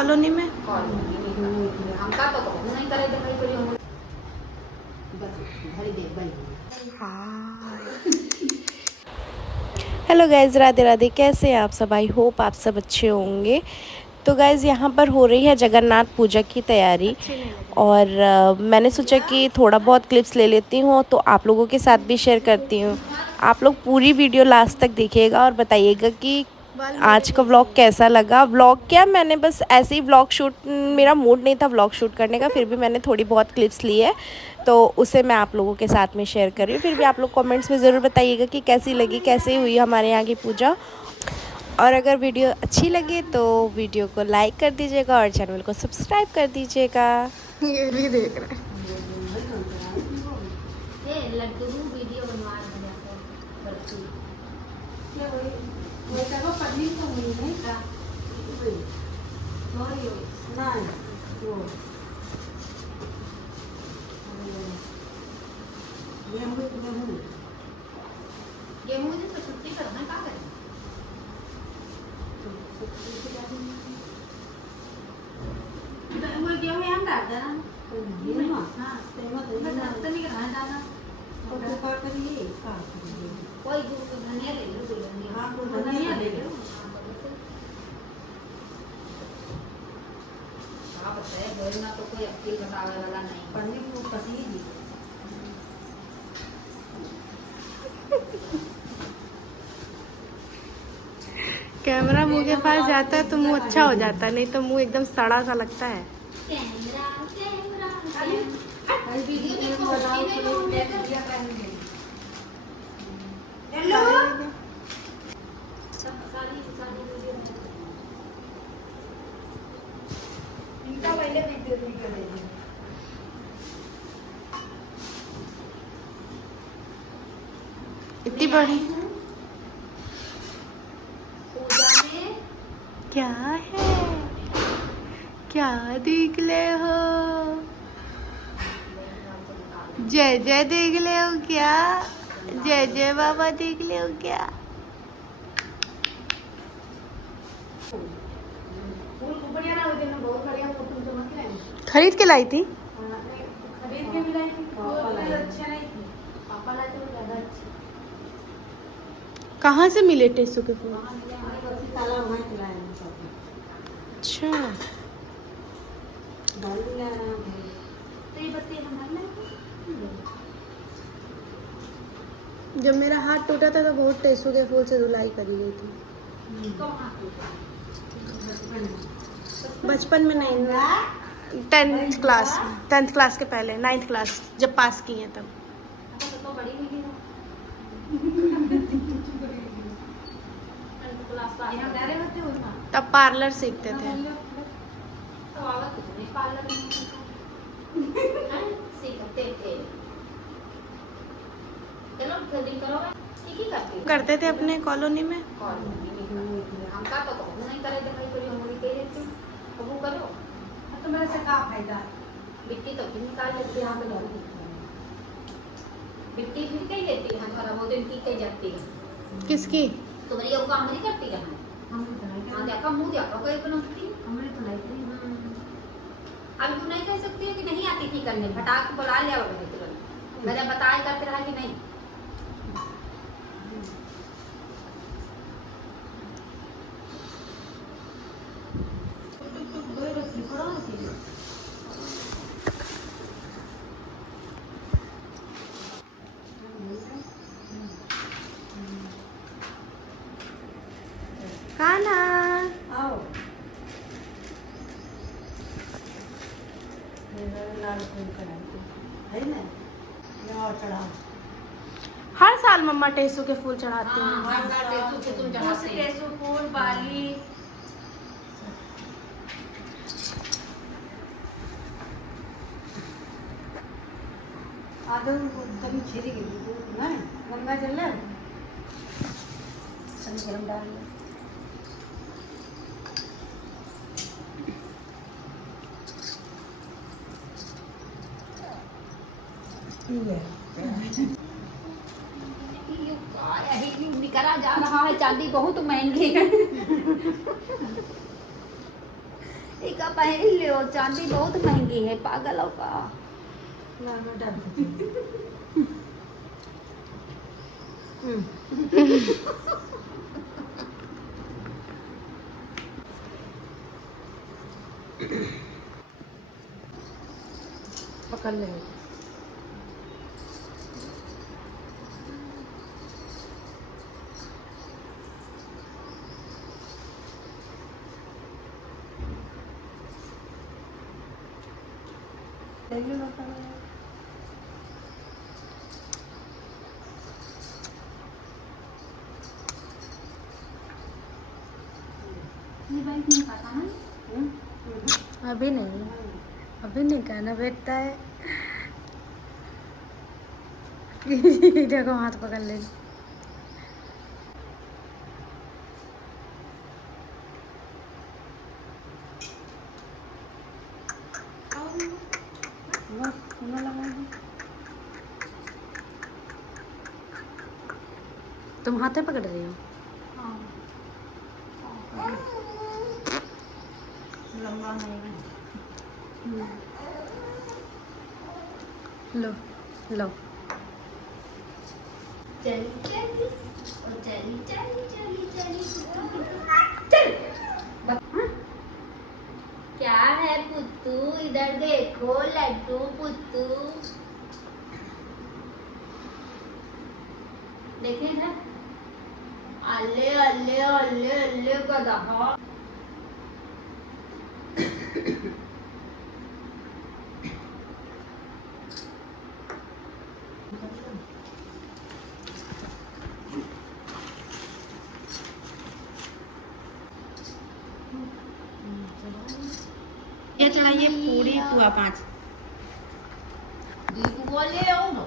Colony में hello guys, Radhe Radhe. कैसे हैं आप सब? आई होप आप सब अच्छे होंगे। तो गाइज़ यहाँ पर हो रही है जगन्नाथ पूजा की तैयारी और मैंने सोचा कि थोड़ा बहुत क्लिप्स ले लेती हूँ तो आप लोगों के साथ भी शेयर करती हूँ। आप लोग पूरी वीडियो लास्ट तक देखिएगा और बताइएगा कि आज का व्लॉग कैसा लगा। व्लॉग क्या, मैंने बस ऐसे ही व्लॉग शूट, मेरा मूड नहीं था व्लॉग शूट करने का, फिर भी मैंने थोड़ी बहुत क्लिप्स ली है तो उसे मैं आप लोगों के साथ में शेयर कर रही हूँ। फिर भी आप लोग कमेंट्स में ज़रूर बताइएगा कि कैसी लगी, कैसे हुई हमारे यहाँ की पूजा। और अगर वीडियो अच्छी लगे तो वीडियो को लाइक कर दीजिएगा और चैनल को सब्सक्राइब कर दीजिएगा। ये भी देख रहे हैं। गेहूं दिन तो छुट्टी करना का करें वो गेहूं हम डाल देना हां तो नहीं करना डालना तो का करिए का कोई दूर धनिया ले लो हां धनिया ले लो हां बताए बोलना तो कोई अक्ल बतावे वाला नहीं पन्नी को पसी दी कैमरा मुंह के पास जाता है तो मुंह अच्छा हो जाता है, नहीं तो मुंह एकदम सड़ा सा लगता है। इतनी बड़ी क्या है, क्या देख ले हो? जय जय देख ले हो क्या? जय जय बाबा देख ले हो क्या? खरीद के लाई थी? खरीद के भी लाई थी, अच्छे नहीं थे। पापा लाए थे वो ज्यादा अच्छे। कहाँ से मिले टेसू के फूल? अच्छा, जब मेरा हाथ टूटा था तो बहुत टेसू के फूल से धुलाई करी गई थी। बचपन में नहीं, 10th क्लास के पहले, 9th क्लास जब पास की है तब। तब पार्लर सीखते थे। करते थे अपने कॉलोनी में। मिट्टी तो निकाल लेते हैं, मिट्टी फिर कहीं लेती है, थोड़ा बहुत दिन की कहीं जाती है। किसकी? तुम्हारी वो काम नहीं करती है, हाँ देखा मुंह देखा कोई बनाती हमने तो नहीं करी। अब यूँ नहीं कह सकती है कि नहीं आती थी करने, फटाक बुला लिया वगैरह तुरंत, मेरा बताया करते रहा कि नहीं। खाना आओ है ना, यहाँ चढ़ा हर साल मम्मा टेसू के फूल चढ़ाती हैं। हर साल टेसू के तुम चढ़ाते हैं। टेसू फूल बाली आदो तभी छेरी के ना गंगा जल ले सभी गरम डाल ले निकला जा रहा है, चांदी बहुत महंगी है। एक पहन लियो, चांदी बहुत महंगी है, पागलों का। पकड़ लेंगे। अभी नहीं, अभी नहीं कहना बैठता है। देखो हाथ पकड़ ले। तुम हाथे पकड़ रही हो? लंबा नहीं। लो लो। चली चली और चली चली चली चली चल। क्या है पुत्तू, इधर देखो लड्डू पुत्तू, देखे इधर। अल्ले अल्ले अल्ले अल्ले गधा। ये चढ़ाइए पूरी पुआ 5। वो ले आओ ना,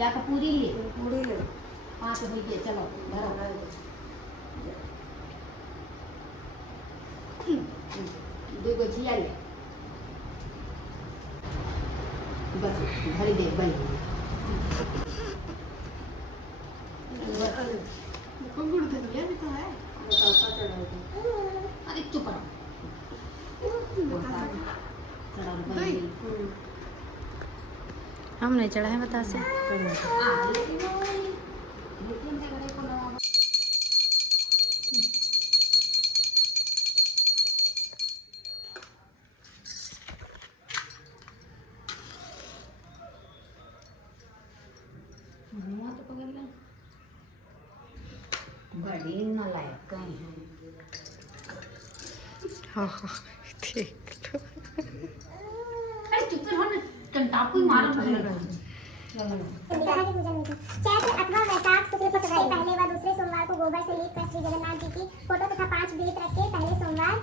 या तो पूरी ले। पूरी ले। 5 हो गए, चलो धरो। दो गुजिया ले, बस भरी दे बन। गुड़ धनिया भी तो है। अरे चुप रहो। हम नहीं चढ़ाए बतासे। बड़ी नालायक कहीं है। हाँ ठीक लो। अरे चुप रहो ना, कंटापू ही मारो। चैत्र अथवा वैशाख शुक्ल पक्ष के पहले व दूसरे सोमवार को गोबर से लीप कर श्री जगन्नाथ जी की फोटो तथा 5 बेत रख के पहले सोमवार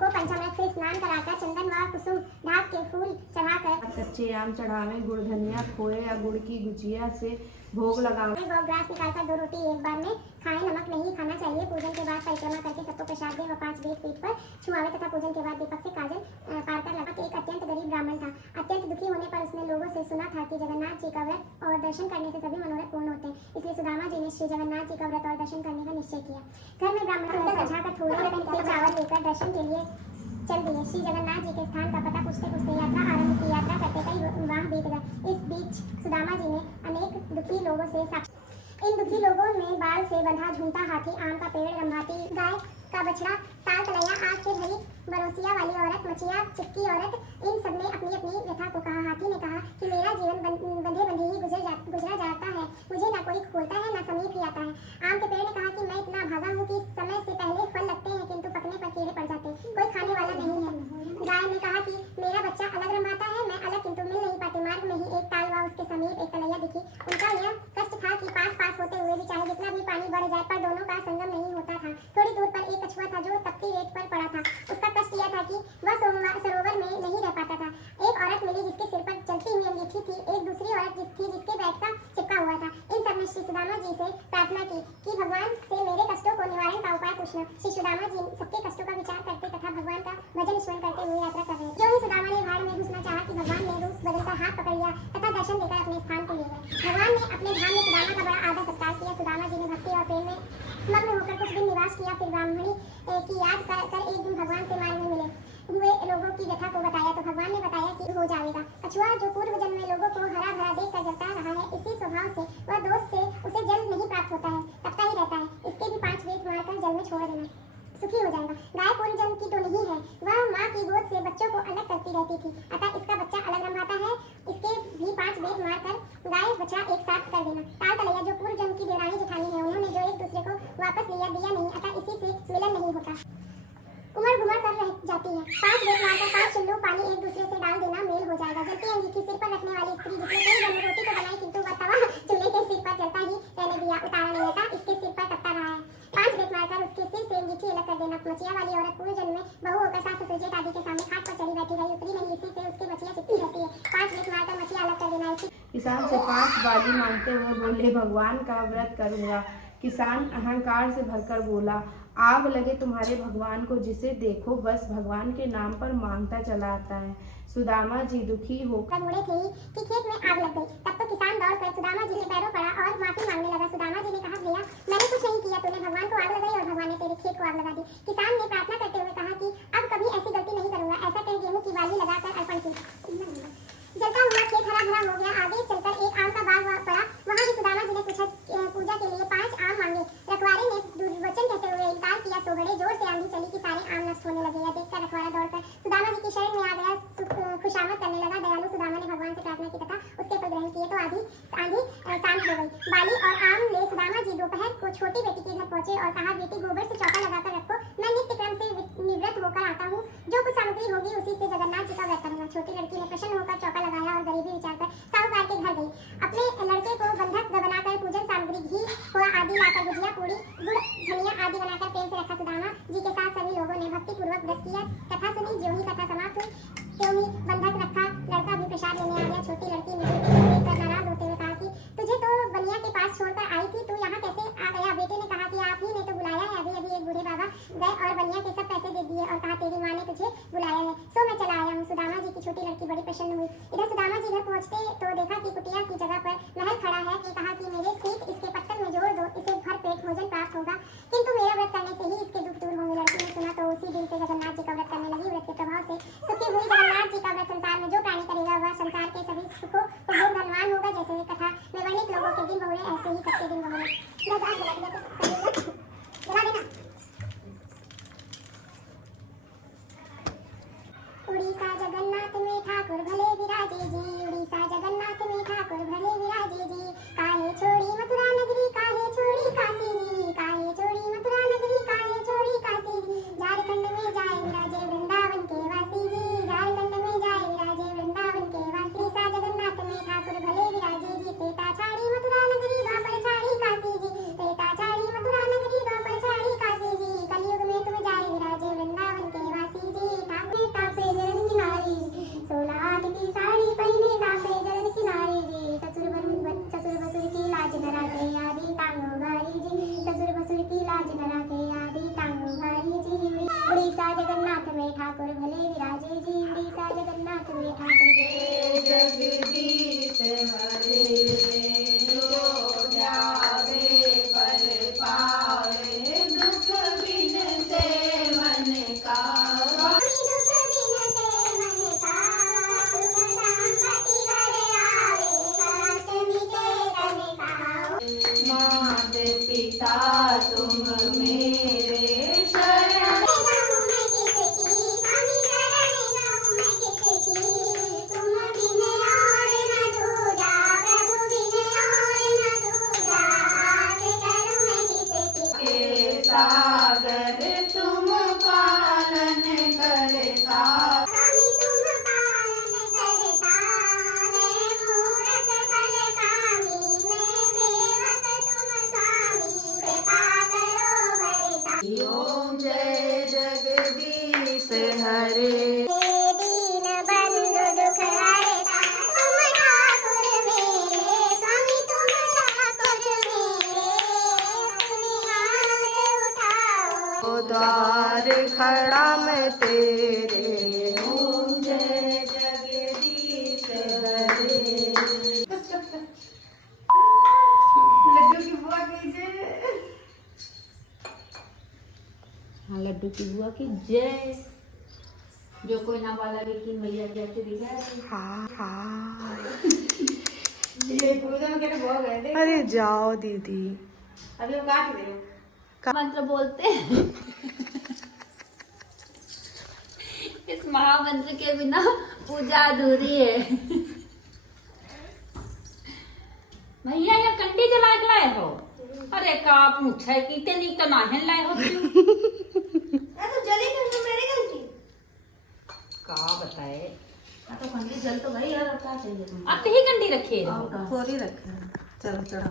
को पंचामृत से स्नान कराकर चंदन व कुसुम ढाक के फूल चढ़ाकर कच्चे आम चढ़ावे, गुड़ धनिया खोए या गुड़ की गुजिया से भोग लगावे। व ग्रास निकालकर 2 रोटी एक बार में खाएं। नमक नहीं खाना चाहिए। पूजन के बाद परिक्रमा करके सबको प्रसाद दें व 5 बेत पीठ पर छुआवे तथा पूजन के बाद दीपक से काजल पारकर लगा। एक अत्यंत गरीब ब्राह्मण था। अत्यंत दुखी होने पर उसने लोगों से सुना था कि जगन्नाथ जी का व्रत और दर्शन करने से सभी मनोरथ पूर्ण होते हैं। इसलिए सुदामा जी ने श्री जगन्नाथ जी का व्रत और दर्शन करने का निश्चय किया। घर में ब्राह्मण सजाकर थोड़े से चावल लेकर दर्शन के लिए चल दिए। श्री जगन्नाथ जी के स्थान का पता पूछते पूछते यात्रा आरंभ की। यात्रा करते कई माह बीत गए। इस बीच सुदामा जी ने अनेक दुखी लोगों से इन दुखी लोगों में बाल से बंधा झूठा हाथी, आम का पेड़, रंभाती गाय का बछड़ा, ताल तलैया, आग से भरी बरोसिया वाली औरत, मचिया चिपकी औरत, इन सब ने अपनी अपनी व्यथा को कहा। हाथी ने कहा कि मेरा जीवन बंधे बंधे ही गुजरा जाता है। मुझे न कोई खोलता है न समीप ही आता है। आम के पेड़ ने कहा कि मैं इतना भागा हूँ कि समय से पहले फल लगते हैं किंतु पकने पर कीड़े पड़ जाते, कोई खाने वाला नहीं है। गाय ने कहा कि मेरा बच्चा अलग रंभाता है, मैं अलग किंतु मिल नहीं पाते। मार्ग में ही एक ताल व उसके समीप एक तलैया दिखी। उनका यह कष्ट था कि पास पास होते हुए भी चाहे जितना भी पानी बढ़ जाए पर दोनों का संगम नहीं होता था। थोड़ी दूर पर एक कछुआ था जो तपती रेत पर पड़ा था। उसका कष्ट यह था कि वह सरोवर में नहीं रह पाता था। एक औरत मिली जिसके सिर पर चलती हुई अंगीठी थी। एक दूसरी औरत जिसके बैग का चिपका हुआ था। इन सब ने श्री सुदामा जी से प्रार्थना की कि भगवान से मेरे कष्टों को निवारण का उपाय पूछना। श्री सुदामा जी सबके कष्टों का विचार करते तथा भगवान का भजन स्मरण करते हुए यात्रा कर रहे थे। जो ही सुदामा ने भाड़ में घुसना चाहा कि भगवान ने रूप बदलकर हाथ पकड़ लिया तथा दर्शन देकर अपने स्थान को ले गए। भगवान ने अपने धाम में सुदामा का बड़ा आदर सत्कार किया। सुदामा जी ने भक्ति और प्रेम में मग्न होकर कुछ दिन निवास किया। फिर ब्राह्मणी की याद कर एक दिन भगवान से मार्ग में मिले। हो जाएगा। कछुआ जो पूर्व जन्म में लोगों को हरा भरा देखकर जलता रहा है, इसी स्वभाव से वह दोस्त से उसे जल नहीं प्राप्त होता है, तपता ही रहता है। इसके भी 5 वेद मारकर जल में छोड़ देना, सुखी हो जाएगा। गाय पूर्व जन्म की तो नहीं है, वह माँ की गोद से बच्चों को अलग करती रहती थी, अतः इसका बच्चा अलग रंभाता है। इसके भी 5 वेद मारकर गाय बच्चा एक साथ कर देना। ताल तलैया जो पूर्व जन्म की देवरानी जेठानी है, उन्होंने जो एक दूसरे को वापस दिया नहीं, अतः इसी से मिलन नहीं होता, उमड़ घुमड़ कर रह जाती है। 5 वेद मारकर 5 चुल्लू पानी एक दूसरे से डाल देना, मेल हो जाएगा। जलती अंगीठी सिर पर रखने वाली स्त्री जिसने कई जन्म रोटी तो बनाई, किंतु वह तवा चूल्हे के सिर पर जलता ही रहने दिया, उतारा नहीं रहता, इसके सिर पर तपता रहा है। 5 वेद मारकर उसके सिर से अंगीठी अलग कर देना। मचिया वाली औरत पूर्व जन्म में बहू होकर सास ससुर जेठ आदि के सामने खाट पर चढ़ी बैठी रही, उतरी नहीं, इसी से उसकी मचिया चिपटी रहती है। 5 वेद मारकर मचिया अलग कर देना। किसान से 5 बाली मांगते हुए बोले, भगवान का व्रत करूंगा। किसान अहंकार से भरकर बोला, आग लगे तुम्हारे भगवान को, जिसे देखो बस भगवान के नाम पर मांगता चला आता है। सुदामा जी दुखी होकर मुड़े थे कि खेत में आग लग गई। तब तो किसान दौड़कर सुदामा जी के पैरों पड़ा और माफी मांगने लगा। सुदामा जी ने कहा, भैया मैंने कुछ नहीं किया, तूने भगवान को आग लगाई और भगवान ने तेरे खेत को आग लगा दी। किसान ने प्रार्थना करते हुए कहा कि अब कभी ऐसी गलती नहीं करूंगा। ऐसा कह गेहूं की बाली लगाकर अर्पण की। जलता हुआ खेत हरा भरा हो गया। आगे चलकर एक आम का बाग पड़ा, वहां भी सुदामा जी ने पूजा के लिए 5 आम मांगे। रखवारे ने दुर्वचन कहते हुए इनकार किया, सो बड़े जोर से आंधी चली कि सारे आम नष्ट होने लगे। यह देखकर रखवारा दौड़कर सुदामा जी की शरण में आ गया, खुशामद करने लगा। दयालु सुदामा ने भगवान से प्रार्थना की तथा उसके फल ग्रहण किए, तो आंधी शांत हो गई। बाली और आम ले सुदामा जी दोपहर को छोटी बेटी के घर पहुंचे और कहा, बेटी गोबर से चौका लगाकर रखो, मैं नित्य क्रम से निवृत्त होकर आता हूँ, जो कुछ सामग्री होगी उसी से जगन्नाथ जी का व्रत करूंगा। छोटी लड़की ने प्रसन्न होकर चौका लगाया और गरीबी विचार कर साहूकार के घर गई। अपने लड़के को बंधक बनाकर पूजन सामग्री घी खोआ आदि लाकर गुजिया पूड़ी गुड़ धनिया आदि बनाकर प्रेम से रखा। सुदामा जी के साथ सभी लोगों ने भक्ति पूर्वक व्रत किया। कथा सुनी, ज्यों ही कथा समाप्त हुई त्यों ही बंधक रखा। लड़का भी प्रसाद लेने आ गया। छोटी लड़की ने देखकर नाराज होते हुए कहा कि तुझे तो बनिया के पास छोड़कर आई थी, तू यहाँ कैसे आ गया? बेटे ने कहा कि आप ही ने तो बुलाया है, अभी अभी एक बूढ़े बाबा गए और बनिया के सब पैसे दे दिए और कहा तेरी माँ ने तुझे बुलाया है, सो मैं चला आया हूँ। सुदामा जी की छोटी लड़की बड़ी प्रसन्न हुई। इधर सुदामा जी घर पहुँचते तो देखा कि कुटिया की जगह पर महल खड़ा है। ने कहा कि मेरे सीख इसके पत्तल में जोड़ दो, इसे भर पेट भोजन प्राप्त होगा, किंतु मेरा व्रत करने से ही इसके दुख दूर होंगे। लड़की ने सुना तो उसी दिन से जगन्नाथ जी का व्रत करने लगी। व्रत के प्रभाव से सुखी हुई। जगन्नाथ जी का व्रत संसार में जो प्राणी करेगा वह संसार के सभी सुखों को भोग धनवान होगा। जैसे कथा में वर्णित लोगों के दिन बहुले, ऐसे ही सबके दिन बहुले। उड़ीसा जगन्नाथ में ठाकुर भले विराजे जी, उड़ीसा जगन्नाथ में ठाकुर भले विराजे जी। काहे छोड़ी मथुरा नगरी, काहे छोड़ी काशी जी, काहे छोड़ी मथुरा नगरी, काहे छोड़ी काशी जी। झारखंड में जाए विराजे वृंदावन के वासी जी, झारखंड में जाए विराजे वृंदावन के वासी। उड़ीसा जगन्नाथ में ठाकुर भले विराजे जी। त्रेता छाड़ी मथुरा नगरी, द्वापर छाड़ी काशी जी, त्रेता छाड़ी मथुरा नगरी, द्वापर छाड़ी काशी जी। कलयुग में तुम जाए विराजे वृंदावन के वासी जी। ठाकुर तापे जरन किनारी, 16 आठ की साड़ी पहने तापे जरन किनारी जी। ससुर बसुर की लाज न राखे आदि टांगो भारी जी, ससुर बसुर की लाज न राखे आदि टांगो भारी जी। उड़ीसा जगन्नाथ में ठाकुर भले विराजे जी, उड़ीसा जगन्नाथ में ठाकुर भले। जगदीश हरे जो जावे पर पावे, दुख बिन से मन का मात पिता तुम मेरे शरण। सागर तुम पालन करता, ओम जय जगदीश हरे। दीन बंधु दुख हरता, तुम ठाकुर मेरे, स्वामी तुम ठाकुर मेरे, अपने हाथ उठाओ। द्वार खड़ा मैं तेरे, ओम जय जगदीश हरे। लड्डू की बुआ कीजिए। हाँ, लड्डू की बुआ की जय। जो कोई ना वाला लेकिन भैया जैसे दिखा है। हाँ हाँ। ये पूजन के हो गए थे। अरे जाओ दीदी, अभी हम काट रहे हो मंत्र बोलते हैं। इस महामंत्र के बिना पूजा अधूरी है। भैया ये कंडी जला के लाए हो? अरे का पूछा है कि इतनी तो नाहन लाए हो क्यों? तो जली तो मेरी गलती। का बताए तो कंडी जल तो गई यार, अब क्या चाहिए तुमको? अब ही कंडी रखी है। थोड़ी रखे हैं। चलो चढ़ा।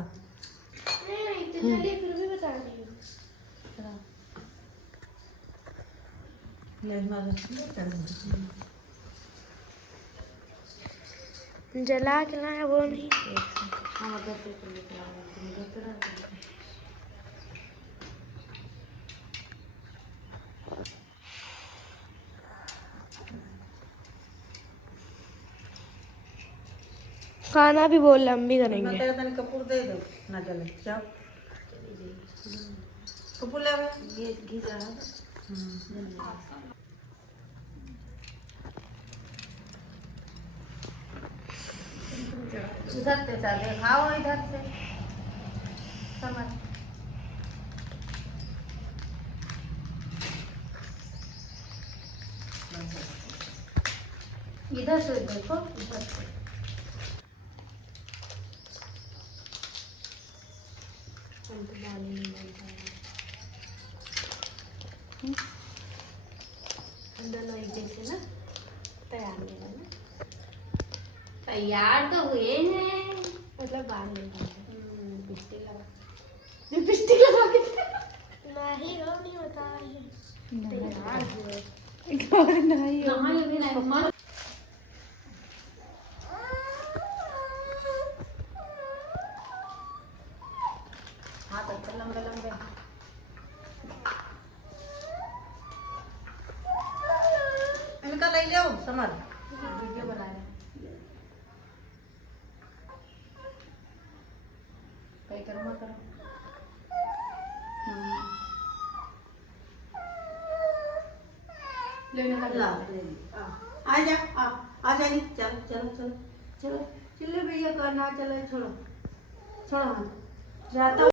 नहीं तो जली फिर भी बता रही हूँ। ये हमारा जला के लाया वो नहीं। हम अगर तो चला खाना भी बहुत लंबी करेंगे। तेरे तने कपूर दे दो ना जले। जाओ कपूर ले घी चढ़ा इधर से चले खाओ इधर से समझ। इधर से देखो इधर से दोनों एक जैसे ना तैयार नहीं बना। तैयार तो हुए हैं, मतलब बाल नहीं लिपस्टिक लगा। लिपस्टिक लगा के नहीं वो नहीं होता है। तैयार हुए। कहाँ ये भी नहीं मन हाथ अच्छा लंबे लंबे। इनका ले लो समझ। वीडियो बनाया कहीं करो मत करो। लेने का ला आ जा आ जा चलो चलो चलो चलो चिल्ले भैया करना चलो छोड़ो छोड़ो जाता